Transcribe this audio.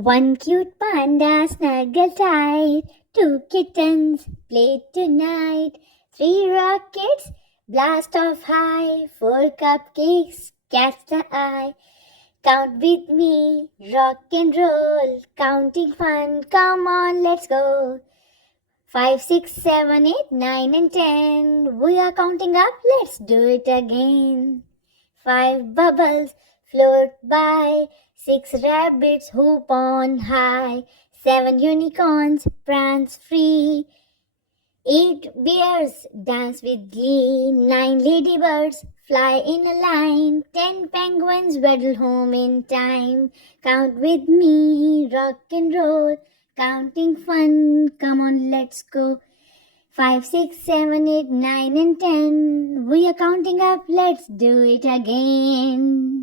One cute panda snuggle tight. Two kittens play tonight. Three rockets blast off high. Four cupcakes catch the eye. Count with me, rock and roll. Counting fun, come on, let's go. 5, 6, 7, 8, 9 and 10. We are counting up, let's do it again. 5 bubbles float by. 6 rabbits hoop on high. 7 unicorns prance free. 8 bears dance with glee. 9 ladybirds fly in a line. 10 penguins waddle home in time. Count with me, rock and roll. Counting fun, come on, let's go. 5, 6, 7, 8, 9 and 10. We are counting up, let's do it again.